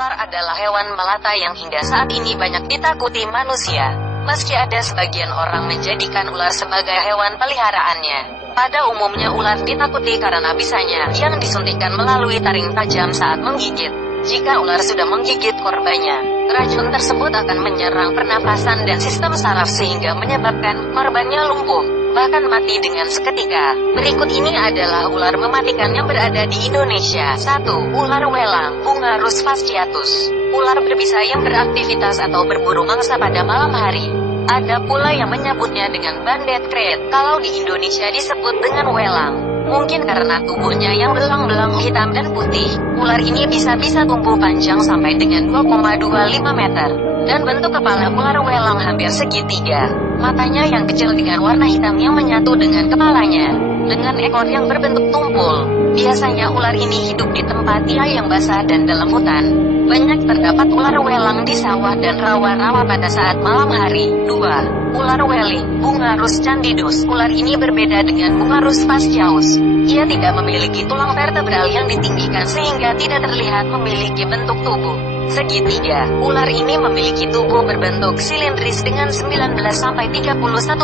Ular adalah hewan melata yang hingga saat ini banyak ditakuti manusia. Meski ada sebagian orang menjadikan ular sebagai hewan peliharaannya. Pada umumnya ular ditakuti karena bisanya yang disuntikkan melalui taring tajam saat menggigit. Jika ular sudah menggigit korbannya, racun tersebut akan menyerang pernafasan dan sistem saraf sehingga menyebabkan korbannya lumpuh, bahkan mati dengan seketika. Berikut ini adalah ular mematikan yang berada di Indonesia. 1. Ular welang, Bungarus fasciatus. Ular berbisa yang beraktivitas atau berburu mangsa pada malam hari. Ada pula yang menyebutnya dengan banded kret, kalau di Indonesia disebut dengan welang. Mungkin karena tubuhnya yang belang-belang hitam dan putih, ular ini bisa tumbuh panjang sampai dengan 2,25 meter. Dan bentuk kepala ular welang hampir segitiga. Matanya yang kecil dengan warna hitam yang menyatu dengan kepalanya. Dengan ekor yang berbentuk tumpul. Biasanya ular ini hidup di tempat yang basah dan dalam hutan. Banyak terdapat ular welang di sawah dan rawa-rawa pada saat malam hari. 2. Ular weling, Bungarus candidus. Ular ini berbeda dengan Bungarus fasciatus. Ia tidak memiliki tulang vertebral yang ditinggikan sehingga tidak terlihat memiliki bentuk tubuh segitiga. Ular ini memiliki tubuh berbentuk silindris dengan 19-31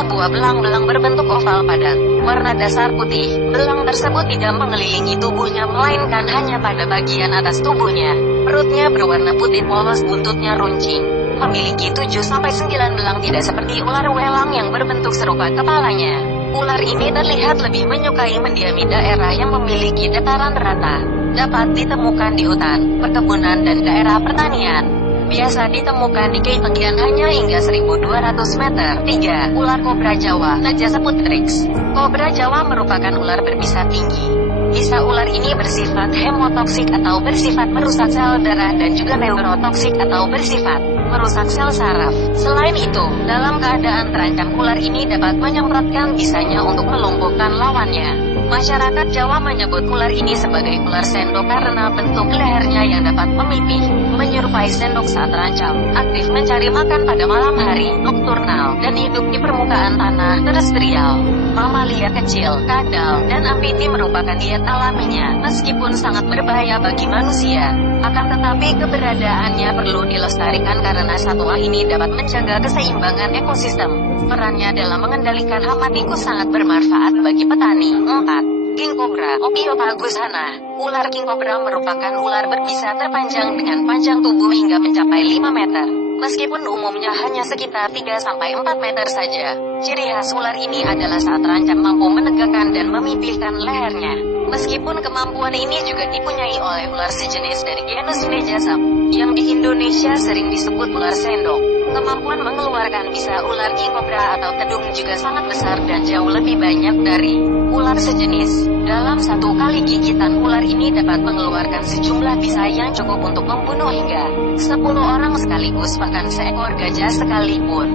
buah belang-belang berbentuk oval padat. Warna dasar putih. Belang tersebut tidak mengelilingi tubuhnya melainkan hanya pada bagian atas tubuhnya. Perutnya berwarna putih polos, buntutnya runcing. Memiliki 7-9 belang, tidak seperti ular welang yang berbentuk serupa kepalanya. Ular ini terlihat lebih menyukai mendiami daerah yang memiliki dataran rata. Dapat ditemukan di hutan, perkebunan dan daerah pertanian. Biasa ditemukan di ketinggian hanya hingga 1200 meter. 3. Ular kobra Jawa, Najas putrix. Kobra Jawa merupakan ular berbisa tinggi. Bisa ular ini bersifat hemotoksik atau bersifat merusak sel darah dan juga neurotoksik atau bersifat merusak sel saraf. Selain itu, dalam keadaan terancam ular ini dapat menyemprotkan bisanya untuk melumpuhkan lawannya. Masyarakat Jawa menyebut ular ini sebagai ular sendok karena bentuk lehernya yang dapat memipih, menyerupai sendok saat terancam, aktif mencari makan pada malam hari, nokturnal, dan hidup di permukaan tanah terestrial. Mamalia kecil, kadal, dan amphibi merupakan diet alaminya, meskipun sangat berbahaya bagi manusia. Akan tetapi keberadaannya perlu dilestarikan karena satwa ini dapat menjaga keseimbangan ekosistem. Perannya dalam mengendalikan hama tikus sangat bermanfaat bagi petani. 4. King Cobra, Ophiopagus hana. Ular king cobra merupakan ular berbisa terpanjang dengan panjang tubuh hingga mencapai 5 meter. Meskipun umumnya hanya sekitar 3-4 meter saja. Ciri khas ular ini adalah saat terancam mampu menegakkan dan memipihkan lehernya. Meskipun kemampuan ini juga dipunyai oleh ular sejenis dari genus Nejasap, yang di Indonesia sering disebut ular sendok. Kemampuan mengeluarkan bisa ular king cobra atau tedung juga sangat besar dan jauh lebih banyak dari ular sejenis. Dalam satu kali gigitan ular ini dapat mengeluarkan sejumlah bisa yang cukup untuk membunuh hingga 10 orang sekaligus, bahkan seekor gajah sekalipun.